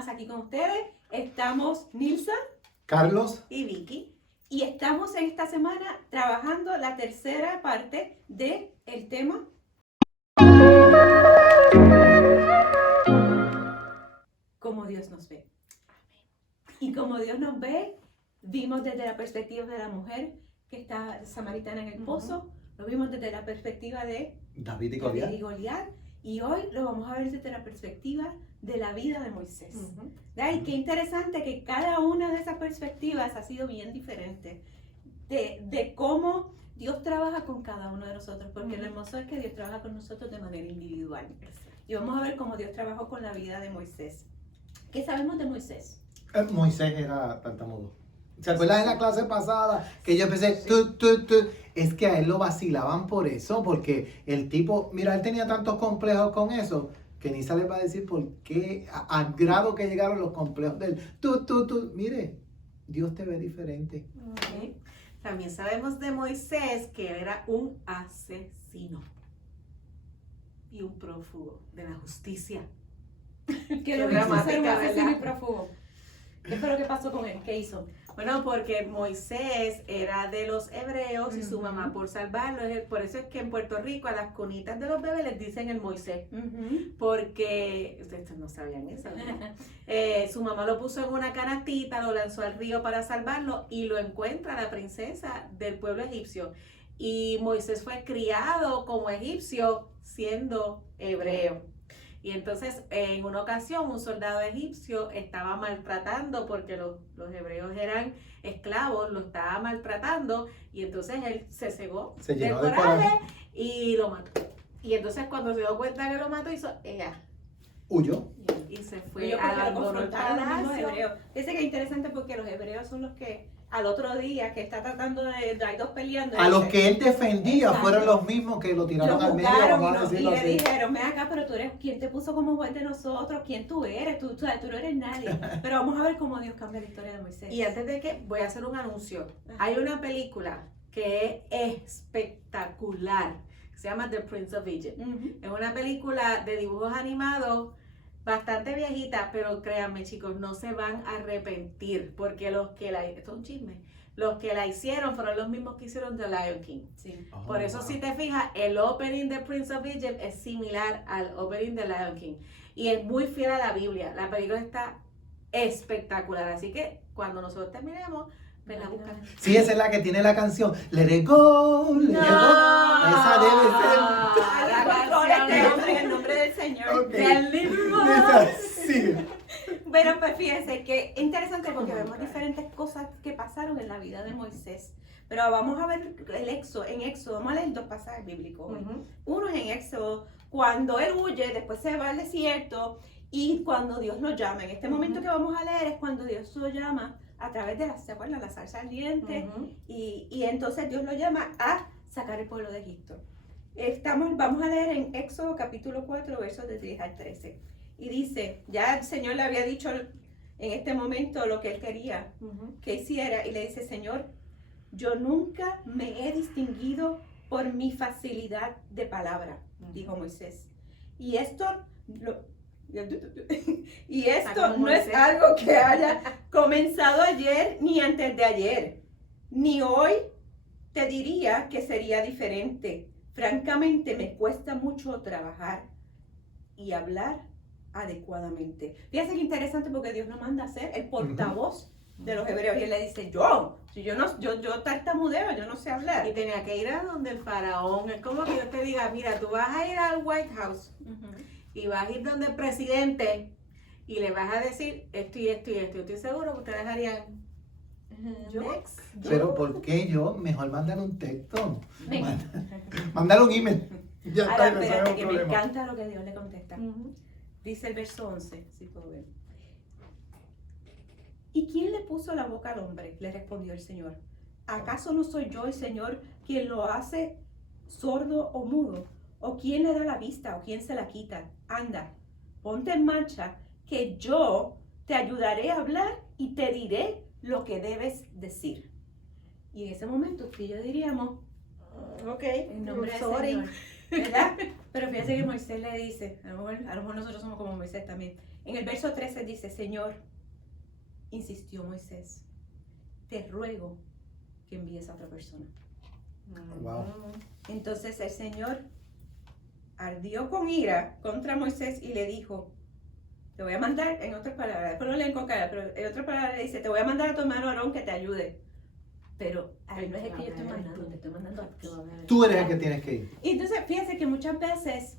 más aquí con ustedes. Estamos Nilsa, Carlos y Vicky. y estamos en esta semana trabajando la tercera parte del tema Cómo Dios nos ve. Y como Dios nos ve, vimos desde la perspectiva de la mujer que está samaritana en el pozo, lo vimos desde la perspectiva de David y David Goliat. y Goliat, y hoy lo vamos a ver desde la perspectiva de la vida de Moisés. ¿Verdad? Y qué interesante que cada una de esas perspectivas ha sido bien diferente de cómo Dios trabaja con cada uno de nosotros, porque lo hermoso es que Dios trabaja con nosotros de manera individual. Y vamos a ver cómo Dios trabajó con la vida de Moisés. ¿Qué sabemos de Moisés? Moisés era tartamudo. ¿Se acuerdan en la clase pasada que yo empecé? Es que a él lo vacilaban por eso, porque el tipo, mira, él tenía tantos complejos con eso, que ni se le va a decir por qué, al grado que llegaron los complejos de él. Mire, Dios te ve diferente. Okay. También sabemos de Moisés que él era un asesino y un prófugo de la justicia. Que lo dramática, ser un asesino y ¿verdad? prófugo. ¿Qué fue lo que pasó con él? ¿Qué hizo? Bueno, porque Moisés era de los hebreos y su mamá por salvarlo. Por eso es que en Puerto Rico a las cunitas de los bebés les dicen el Moisés. Porque, ustedes no sabían eso, ¿verdad? Su mamá lo puso en una canastita, lo lanzó al río para salvarlo y lo encuentra la princesa del pueblo egipcio. Y Moisés fue criado como egipcio siendo hebreo. Y entonces en una ocasión un soldado egipcio estaba maltratando, porque los hebreos eran esclavos, lo estaba maltratando y entonces él se cegó Se del llenó de coraje coraje. y lo mató. Y entonces cuando se dio cuenta que lo mató hizo ella Huyó. y se fue Yo creo que lo abandonó el confrontaron los mismos palacio. hebreos. Dice que es interesante porque los hebreos son los que al otro día que está tratando de hay dos peleando. A los dice, que él defendía Exacto. fueron los mismos que lo tiraron lo al medio, juzgaron vamos a y decirlo le así. dijeron, ven acá, pero tú eres, ¿quién te puso como juez de nosotros? ¿Quién tú eres? Tú no eres nadie. Pero vamos a ver cómo Dios cambia la historia de Moisés. Y antes de que voy a hacer un anuncio, hay una película que es espectacular, se llama The Prince of Egypt. Es una película de dibujos animados bastante viejita, pero créanme chicos, no se van a arrepentir, porque esto es un chisme, los que la hicieron fueron los mismos que hicieron The Lion King. Sí. Oh, Por eso wow. si te fijas, el opening de Prince of Egypt es similar al opening de Lion King y es muy fiel a la Biblia. La película está espectacular, así que cuando nosotros terminemos, ven a buscar. Sí, esa es la que tiene la canción Let It Go, Let It Go. Esa debe ser. Ay, por este hombre, en el nombre del Señor. Ok. Deliver us. Sí. Bueno, pues fíjense que interesante porque vemos diferentes cosas que pasaron en la vida de Moisés. Pero vamos a ver en Éxodo, vamos a leer dos pasajes bíblicos hoy. Uno es en Éxodo, cuando él huye, después se va al desierto y cuando Dios lo llama. En este momento que vamos a leer es cuando Dios lo llama a través de ¿se acuerdan? La zarza ardiente. Y entonces Dios lo llama a sacar el pueblo de Egipto. Vamos a leer en Éxodo capítulo 4, versos de 10 al 13. Y dice, ya el Señor le había dicho en este momento lo que él quería que hiciera. Y le dice, Señor, yo nunca me he distinguido por mi facilidad de palabra, dijo Moisés. Y esto no es algo que haya comenzado ayer ni antes de ayer. Ni hoy te diría que sería diferente. Francamente, me cuesta mucho trabajar y hablar adecuadamente. Fíjense que interesante porque Dios nos manda a ser el portavoz de los hebreos y él le dice, yo tartamudeo, yo no sé hablar. Y tenía que ir a donde el faraón. Es como que yo te diga, mira, tú vas a ir al White House y vas a ir donde el presidente y le vas a decir esto y esto y esto. Yo estoy seguro que ustedes harían ¿Yo? next. Pero ¿por qué yo? Mejor mándale un texto. Venga. Mándale un email. Ya está, Ahora, y resuelve espérate, el que me problema. encanta lo que Dios le contesta. Dice el verso 11, si puedo ver. ¿Y quién le puso la boca al hombre? Le respondió el Señor. ¿Acaso no soy yo el Señor quien lo hace sordo o mudo? ¿O quién le da la vista o quién se la quita? Anda, ponte en marcha, que yo te ayudaré a hablar y te diré lo que debes decir. Y en ese momento, tú y yo diríamos, Ok, en nombre del sorry. Señor. ¿verdad? Pero fíjense que Moisés le dice, a lo mejor nosotros somos como Moisés también. En el verso 13 dice, Señor, insistió Moisés, te ruego que envíes a otra persona. Wow. Entonces el Señor ardió con ira contra Moisés y le dijo, te voy a mandar, en otras palabras, después lo leen con cara, pero en otras palabras le dice, te voy a mandar a tu hermano Aarón que te ayude. Pero a él no es el que yo estoy mandando, te estoy mandando a ti. Tú eres el que tienes que ir. Y entonces fíjense que muchas veces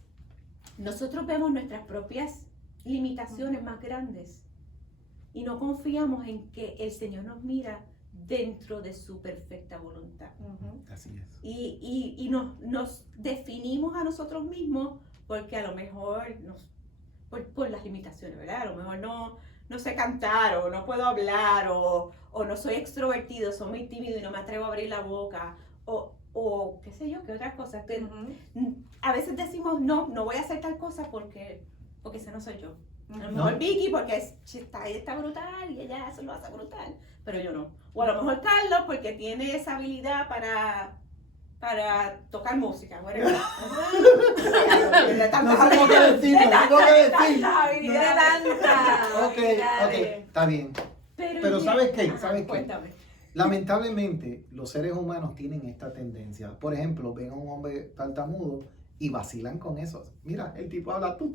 nosotros vemos nuestras propias limitaciones más grandes y no confiamos en que el Señor nos mira dentro de su perfecta voluntad. Así es. Y nos definimos a nosotros mismos porque a lo mejor por las limitaciones, ¿verdad? A lo mejor no sé cantar o no puedo hablar o no soy extrovertido, soy muy tímido y no me atrevo a abrir la boca o qué sé yo, qué otras cosas. A veces decimos no voy a hacer tal cosa porque ese no soy yo. A lo mejor Vicky porque está brutal y ella eso lo hace brutal, pero yo no. O a lo mejor Carlos porque tiene esa habilidad para tocar música. Bueno, No sé cómo que decirlo, Ok, está bien. Pero ¿sabes qué? ¿Sabes qué? Cuéntame. Lamentablemente, los seres humanos tienen esta tendencia. Por ejemplo, ven a un hombre tartamudo y vacilan con eso. Mira, el tipo habla tu.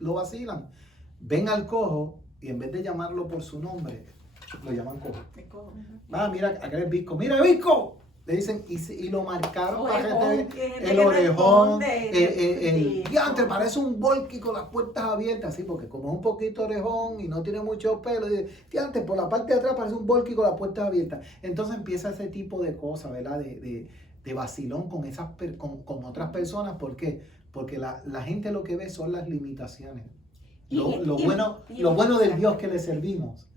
Lo vacilan. Ven al cojo y en vez de llamarlo por su nombre, lo llaman cojo. Mira, aquel es Visco. ¡Mira, Visco! Le dicen, y lo marcaron para que el orejón, el diantre, parece un volky con las puertas abiertas, así, porque como es un poquito orejón y no tiene mucho pelo, dice, diantre, por la parte de atrás parece un volky con las puertas abiertas. Entonces empieza ese tipo de cosas, ¿verdad? De vacilón con otras personas. ¿Por qué? Porque la gente lo que ve son las limitaciones. Lo bueno del Dios que le servimos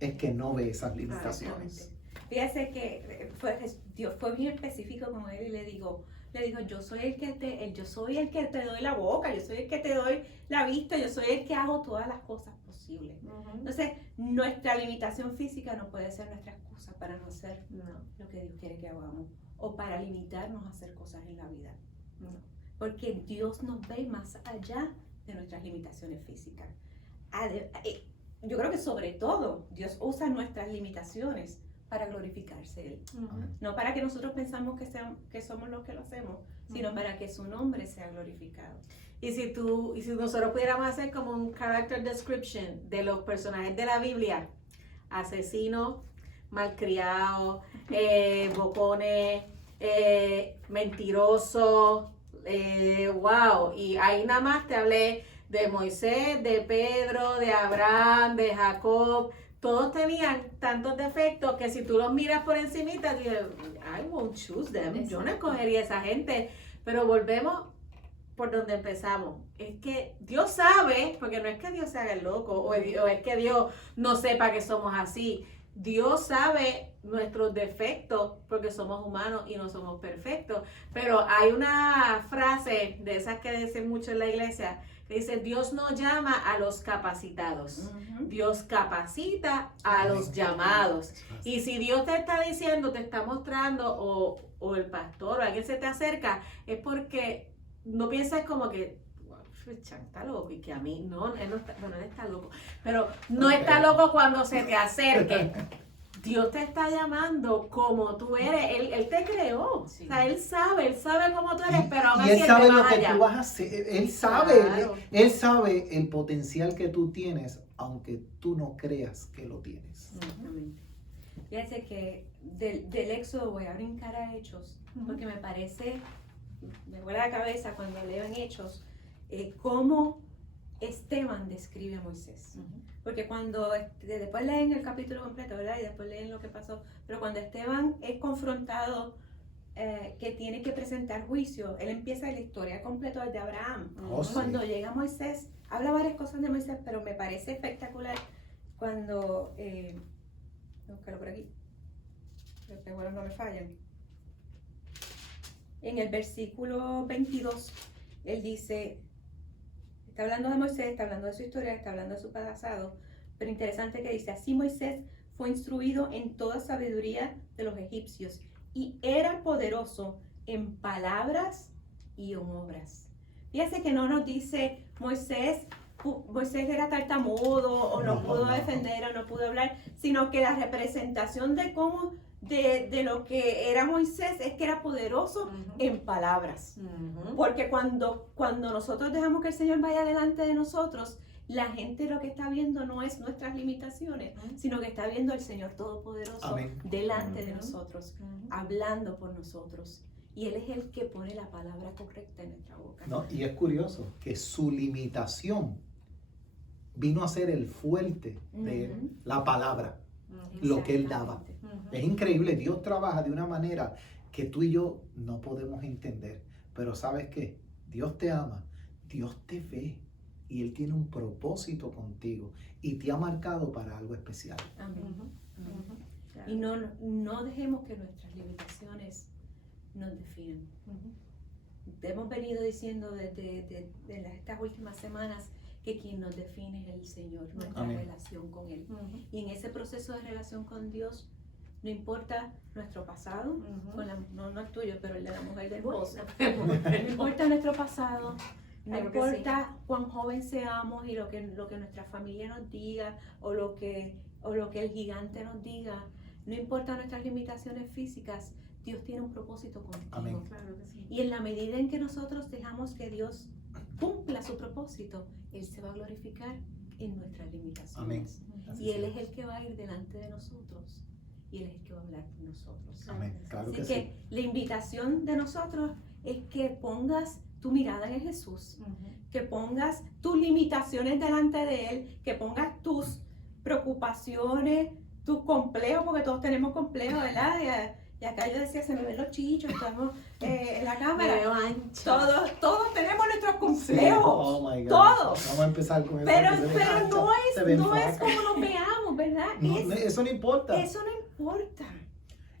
es que no ve esas limitaciones. Fíjese que Dios fue bien específico con él y le dijo, yo soy el que te doy la boca, yo soy el que te doy la vista, yo soy el que hago todas las cosas posibles. Entonces, nuestra limitación física no puede ser nuestra excusa para no hacer lo que Dios quiere que hagamos o para limitarnos a hacer cosas en la vida. Porque Dios nos ve más allá de nuestras limitaciones físicas. Yo creo que sobre todo Dios usa nuestras limitaciones para glorificarse Él. No para que nosotros pensamos que somos los que lo hacemos, sino para que su nombre sea glorificado. Y si nosotros pudiéramos hacer como un character description de los personajes de la Biblia, asesinos, malcriados, bocones, mentirosos, wow, y ahí nada más te hablé de Moisés, de Pedro, de Abraham, de Jacob. Todos tenían tantos defectos que si tú los miras por encimita, dices, I won't choose them. Yo no escogería a esa gente. Pero volvemos por donde empezamos. Es que Dios sabe, porque no es que Dios se haga el loco, o es que Dios no sepa que somos así. Dios sabe nuestros defectos porque somos humanos y no somos perfectos. Pero hay una frase de esas que dicen mucho en la iglesia, que dice, Dios no llama a los capacitados. Dios capacita a los llamados. Y si Dios te está diciendo, te está mostrando, o el pastor o alguien se te acerca, es porque no piensas como que, está loco, y que a mí, no, él está loco, pero no está loco cuando se te acerque. Dios te está llamando como tú eres, Él te creó, sí. O sea, Él sabe cómo tú eres, pero aún así Él sabe lo que allá. tú vas a hacer, Él sabe, claro. Él sabe el potencial que tú tienes, aunque tú no creas que lo tienes. Exactamente. Fíjense que del Éxodo voy a brincar a Hechos, porque me vuela la cabeza cuando leo en Hechos, cómo Esteban describe a Moisés. Porque cuando después leen el capítulo completo, ¿verdad? Y después leen lo que pasó. Pero cuando Esteban es confrontado, que tiene que presentar juicio, él empieza la historia completa desde Abraham. Cuando llega Moisés, habla varias cosas de Moisés, pero me parece espectacular cuando, buscarlo por aquí, los tejuelos no me fallan. En el versículo 22, él dice, está hablando de Moisés, está hablando de su historia, está hablando de su pasado, pero interesante que dice, así Moisés fue instruido en toda sabiduría de los egipcios y era poderoso en palabras y en obras. Fíjese que no nos dice Moisés era tartamudo o no pudo defender o no pudo hablar, sino que la representación de cómo de lo que era Moisés es que era poderoso en palabras. Porque cuando nosotros dejamos que el Señor vaya delante de nosotros, la gente lo que está viendo no es nuestras limitaciones, sino que está viendo al Señor Todopoderoso Amén. delante de nosotros, hablando por nosotros. Y Él es el que pone la palabra correcta en nuestra boca. No, y es curioso que su limitación vino a ser el fuerte de él, la palabra, lo que él daba. Es increíble, Dios trabaja de una manera que tú y yo no podemos entender. Pero ¿sabes qué? Dios te ama, Dios te ve y Él tiene un propósito contigo y te ha marcado para algo especial. Amén. Y no dejemos que nuestras limitaciones nos definan. Hemos venido diciendo desde estas últimas semanas que quien nos define es el Señor, nuestra Amén. relación con Él. Y en ese proceso de relación con Dios, no importa nuestro pasado, no el tuyo, pero el de la mujer del esposo. No importa nuestro pasado, no Claro que importa cuán joven seamos y lo que nuestra familia nos diga o lo que el gigante nos diga, no importa nuestras limitaciones físicas, Dios tiene un propósito contigo. Amén. Claro que sí. Y en la medida en que nosotros dejamos que Dios cumpla su propósito, Él se va a glorificar en nuestras limitaciones. Así Y Él sea. es el que va a ir delante de nosotros. Y Él es el que va a hablar por nosotros. Amén. Claro Así que que sí. la invitación de nosotros es que pongas tu mirada en Jesús, que pongas tus limitaciones delante de Él, que pongas tus preocupaciones, tus complejos, porque todos tenemos complejos, ¿verdad? Y acá yo decía, se me ven los chichos, estamos en la Me cámara. veo ancha. Todos tenemos nuestros Sí. complejos. Oh my God. Todos. Vamos a empezar con eso. Pero que se ven no anchas, se es ven como flacas. nos veamos, ¿verdad? No, eso no importa. Eso no importa.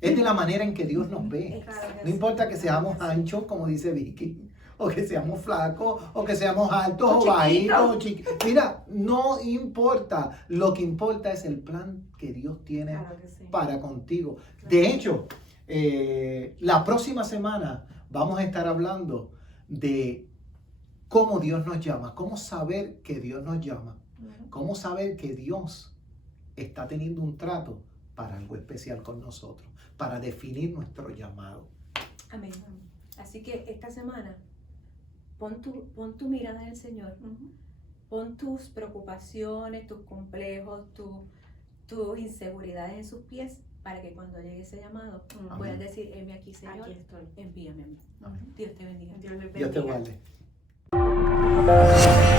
Es de la manera en que Dios nos ve. Claro que No sí. importa que seamos anchos, como dice Vicky, o que seamos flacos, o que seamos altos, O o bajitos, o chiquitos. Mira, no importa. Lo que importa es el plan que Dios tiene Claro que sí. para contigo. De hecho, la próxima semana vamos a estar hablando de cómo Dios nos llama, cómo saber que Dios nos llama, cómo saber que Dios está teniendo un trato para algo especial con nosotros, para definir nuestro llamado. Amén. Así que esta semana, pon tu mirada en el Señor. Pon tus preocupaciones, tus complejos, tus inseguridades en sus pies, para que cuando llegue ese llamado puedas decir, heme aquí, Señor, Aquí estoy. envíame a mí. Amén. Dios te bendiga. Dios les Dios te bendiga. guarde.